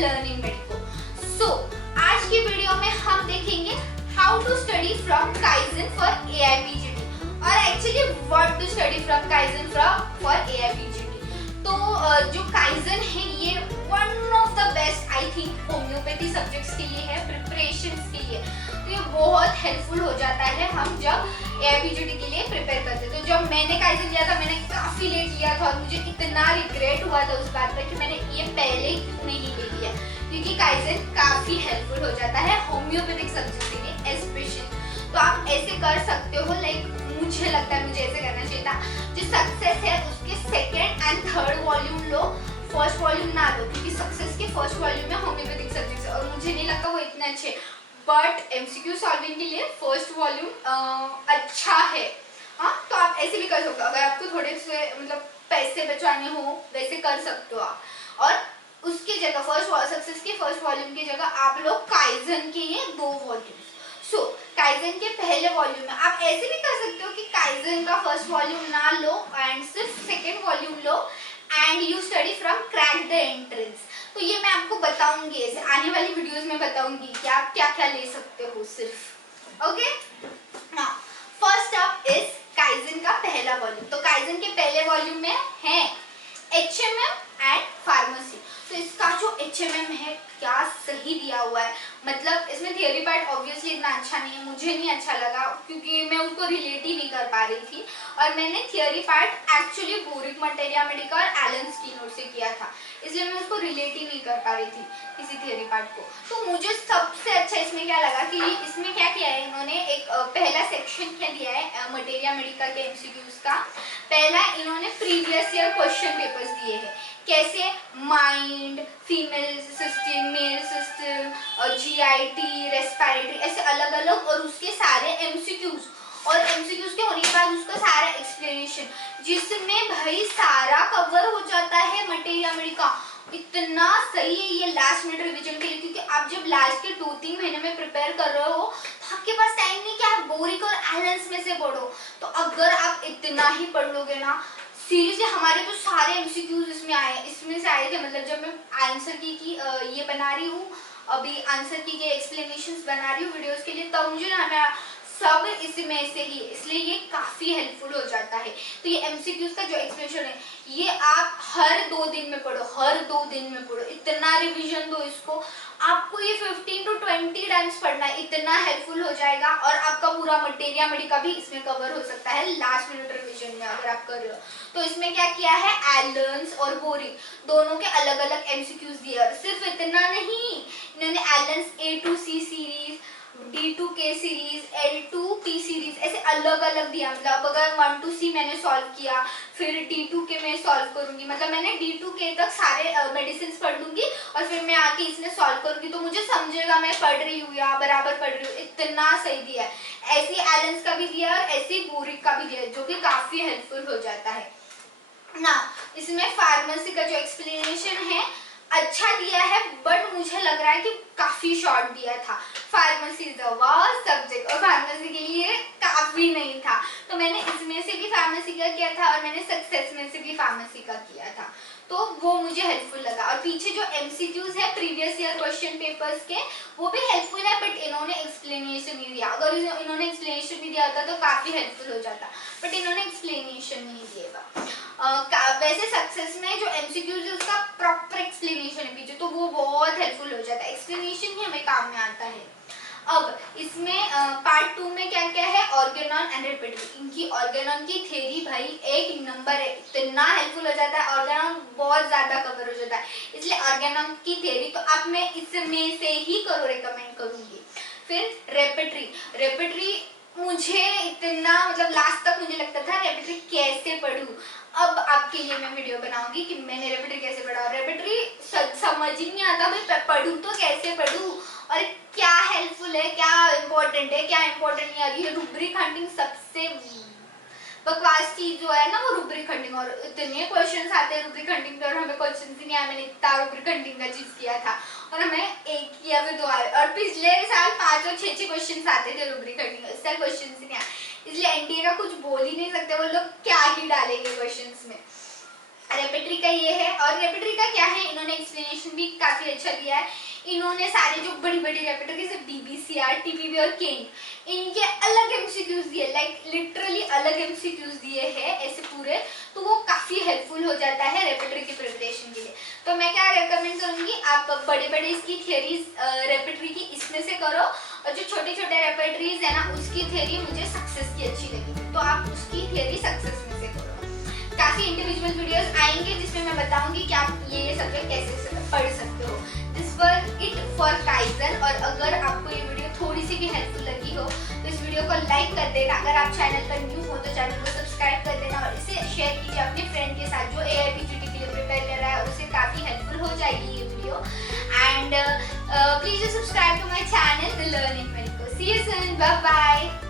Learning medico. सो आज की video में हम देखेंगे how to study from Kaizen for AIPGT और actually what to study from Kaizen for AIPGT। तो जो काइजन है ये one of the best I think homeopathy subjects के लिए है, प्रिपरेशंस के लिए। तो ये बहुत हेल्पफुल हो जाता है हम जब AIPGT के लिए प्रिपेयर करते हैं। तो जब मैंने काइजन लिया था मैंने काफी लेट लिया था और मुझे इतना रिग्रेट हुआ था उस बात पर कि मैंने ये पहले क्यों नहीं ले लिया, क्योंकि काइजन काफी हेल्पफुल हो जाता है होम्योपैथिक सब्जेक्ट के लिए स्पेशली। तो आप ऐसे कर सकते हो, लाइक मुझे लगता है मुझे ऐसे करना चाहिए था। जो सक्सेस है उसके second and third volume low, first volume ना लो, क्योंकि सक्सेस के फर्स्ट वॉल्यूम में होम्योपैथिक सब्जेक्ट है और मुझे नहीं लगता वो इतने अच्छे। बट MCQ सॉल्विंग के लिए फर्स्ट वॉल्यूम अच्छा है। हाँ, तो आप ऐसे भी कर सकते हो, अगर आपको थोड़े से मतलब पैसे बचाने हो वैसे कर सकते हो आप। और उसकी जगह सक्सेस के फर्स्ट वॉल्यूम की जगह आप लोग काइजन के ये 2 वॉल्यूम। सो काइजन के पहले वॉल्यूम में आप ऐसे भी कर सकते हो कि काइजन का फर्स्ट वॉल्यूम ना लो एंड सिर्फ second volume low and you study from crack the entrance. तो ये मैं आपको बताऊंगी, ऐसे आने वाली वीडियोस में बताऊंगी कि आप क्या क्या ले सकते हो सिर्फ। Okay, now first up is kaizen का पहला वॉल्यूम। तो काइजन के पहले वॉल्यूम में है HMM एंड फार्मेसी। तो इसका जो HMM है क्या सही दिया हुआ है, मतलब इसमें थियोरी पार्ट ऑब्वियसली इतना अच्छा नहीं है, मुझे नहीं अच्छा लगा क्योंकि मैं उसको रिलेट ही नहीं कर पा रही थी। और मैंने theory part actually boric materia Medica और एलन स्कीनर से किया था, इसलिए मैं उसको रिलेट ही नहीं कर पा रही थी किसी थियोरी पार्ट को। तो मुझे सबसे अच्छा इसमें क्या लगा कि इसमें क्या किया है इन्होंने, एक पहला सेक्शन क्या दिया है मटेरिया मेडिका के MCQs का। पहला इन्होंने प्रीवियस ईयर क्वेश्चन पेपर्स दिए हैं, कैसे mind, female system, male system, GIT, respiratory, ऐसे अलग अलग, और उसके सारे MCQs और MCQs के होने के बाद उसका सारा एक्सप्लेनेशन, जिसमें भाई सारा कवर हो जाता है मटेरिया मेडिका। इतना सही है ये लास्ट मिनट रिवीजन के लिए, क्योंकि आप जब लास्ट के 2-3 महीने में प्रिपेयर कर रहे हो तो आपके पास टाइम नहीं कि आप बोरिक और एलेंस में से पढ़ो। तो अगर आप इतना ही पढ़ लोगे ना, सीरियसली हमारे तो सारे MCQs इसमें से आए थे। मतलब जब मैं आंसर की ये बना रही हूँ, अभी आंसर की के एक्सप्लेनेशंस बना रही हूँ वीडियोस के लिए, तब मुझे ना सब इसमें से ही, इसलिए ये काफी हेल्पफुल हो जाता है। तो ये MCQs का जो एक्सप्लेनेशन है ये आप हर 2 दिन में पढ़ो, हर 2 दिन में पढ़ो, इतना रिवीजन दो इसको। आपको ये 15 to 20 टाइम्स पढ़ना है, इतना हेल्पफुल हो जाएगा और आपका पूरा मटेरिया मेडिका भी इसमें कवर हो सकता है लास्ट मिनट रिवीजन में अगर आप कर रहे हो। तो इसमें क्या किया है, एलेंस और बोरिक दोनों के अलग अलग MCQs दिए। और सिर्फ इतना नहीं, इन्होंने एलेंस A2C series, D2K series, L2P series ऐसे अलग अलग दिया। मतलब अगर 1 to C मैंने सॉल्व किया, फिर D2K मैं सॉल्व करूंगी, मतलब मैंने D2K तक सारे मेडिसिन पढ़ लूंगी और फिर मैं आके इसमें सॉल्व करूंगी, तो मुझे समझेगा मैं पढ़ रही हूँ या बराबर पढ़ रही हूँ। इतना सही दिया है। ऐसे एलेंस का भी दिया और ऐसे बोरिक का भी दिया, जो कि काफी हेल्पफुल हो जाता है ना। इसमें फार्मेसी का जो एक्सप्लेनेशन है अच्छा दिया है, बट मुझे लग रहा है कि काफी शॉर्ट दिया था। Pharmacy is a vast subject और फार्मेसी के लिए काफी नहीं था, तो मैंने इसमें से भी फार्मेसी का किया था और मैंने सक्सेस में से भी फार्मेसी का किया था, तो वो मुझे हेल्पफुल लगा। और पीछे जो MCQs है प्रीवियस ईयर क्वेश्चन पेपर्स के, वो भी हेल्पफुल है, बट इन्होंने एक्सप्लेनेशन नहीं दिया। अगर इन्होंने एक्सप्लेनेशन भी दिया होता तो काफी हेल्पफुल हो जाता, बट इन्होंने एक्सप्लेनेशन नहीं दिएगा। वैसे सक्सेस में जो MCQs है उसका प्रॉपर एक्सप्लेनेशन है पीछे, तो वो बहुत हेल्पफुल हो जाता है। एक्सप्लेनेशन ही हमें काम में आता है। अब इसमें पार्ट 2 में क्या क्या है, ऑर्गेनॉन एंड रेपेट्री। इनकी ऑर्गेनॉन की थ्योरी भाई एक नंबर है, इतना हेल्पफुल हो जाता है, ऑर्गेनॉन बहुत ज्यादा कवर हो जाता है, इसलिए ऑर्गेनॉन की थ्योरी तो अब मैं इसमें से ही रेकमेंड करूंगी। फिर रेपेट्री मुझे इतना मतलब लास्ट तक मुझे लगता था रेपेट्री कैसे पढूं। अब आपके लिए मैं वीडियो बनाऊंगी कि मैंने रेपेट्री कैसे पढ़ा। रेपेट्री समझ ही नहीं आता भाई पढ़ूं तो कैसे पढ़ूं और क्या हेल्पफुल है, क्या इम्पोर्टेंट है, क्या इम्पोर्टेंट नहीं। है रुब्रिक हंटिंग सबसे बकवास चीज जो है ना, वो रुब्रिक हंटिंग। और इतने क्वेश्चंस आते हैं रुब्रिक हंटिंग पे और हमें क्वेश्चंस ही नहीं आया। मैंने इतना रुब्रिक हंटिंग का चीज किया था और हमें 1 या फिर 2 आए, और पिछले साल 5 और 6 क्वेश्चंस आते थे रुब्रिक हंटिंग, इस साल क्वेश्चंस ही नहीं आए, इसलिए NTA का कुछ बोल ही नहीं सकते, वो लोग क्या ही डालेंगे क्वेश्चंस में। रेपेटरी का ये है। और रेपेटरी का क्या है, इन्होंने एक्सप्लेनेशन भी काफी अच्छा दिया है। इन्होंने सारे जो बड़ी बड़ी रेपेटरी जैसे बीबीसीआर, टीपीवी और केन, इनके अलग एमसीक्यूज दिए, लाइक लिटरली अलग एमसीक्यूज दिए हैं ऐसे पूरे, तो वो काफी हेल्पफुल हो जाता है रेपेटरी की प्रिपरेशन के लिए। तो मैं क्या रेकमेंड करूंगी, आप बड़े बड़े इसकी थियरीज रेपेटरी की इसमें से करो, और जो छोटे छोटे रेपेटरीज है ना उसकी थियरी मुझे सक्सेस की अच्छी लगी, तो आप उसकी थियरी सक्सेस में से करो। काफी इंडिविजुअल वीडियोस आएंगे जिसमें मैं बताऊंगी कि आप ये सब्जेक्ट कैसे पढ़ सकते हो। This were it for kaizen. और अगर आपको ये वीडियो थोड़ी सी भी हेल्पफुल लगी हो तो इस वीडियो को लाइक कर देना। अगर आप चैनल पर न्यू हो तो चैनल को सब्सक्राइब कर देना और इसे शेयर कीजिए अपने फ्रेंड के साथ जो AIPGT के लिए प्रिपेयर कर रहा है, उसे काफी हेल्पफुल हो जाएगी ये video. And please subscribe to my channel the learning medico. See you soon, bye bye.